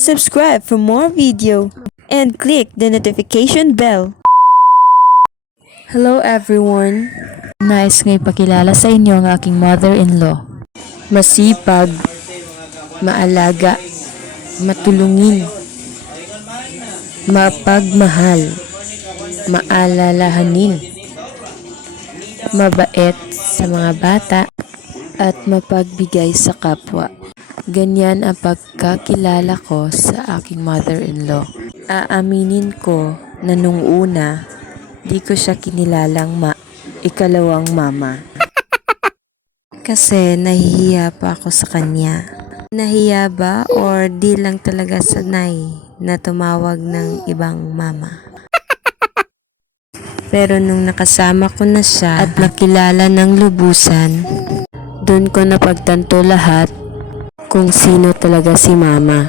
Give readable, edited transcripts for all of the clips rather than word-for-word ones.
subscribe for more video, and click the notification bell. Hello everyone! Nais nga ipakilala sa inyo ang aking mother-in-law. Masipag, maalaga, matulungin, mapagmahal, maalalahanin, mabait sa mga bata, at mapagbigay sa kapwa. Ganyan ang pagkakilala ko sa aking mother-in-law. Aaminin ko na nung una, di ko siya kinilalang ikalawang mama. Kasi nahihiya pa ako sa kanya. Nahiya ba or di lang talaga sanay na tumawag ng ibang mama? Pero nung nakasama ko na siya at nakilala ng lubusan, doon ko napagtanto lahat kung sino talaga si mama.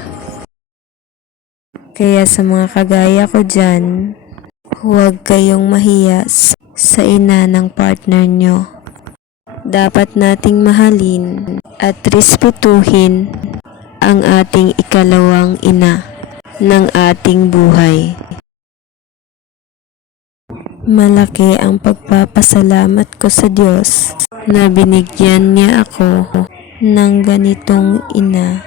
Kaya sa mga kagaya ko dyan, huwag kayong mahiya sa ina ng partner nyo. Dapat nating mahalin at respetuhin ang ating ikalawang ina ng ating buhay. Malaki ang pagpapasalamat ko sa Diyos na binigyan niya ako ng ganitong ina.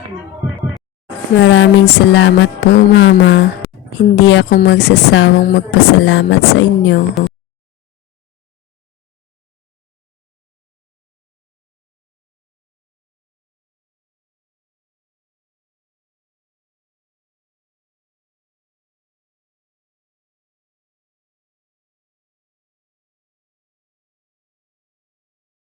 Maraming salamat po, Mama. Hindi ako magsasawang magpasalamat sa inyo.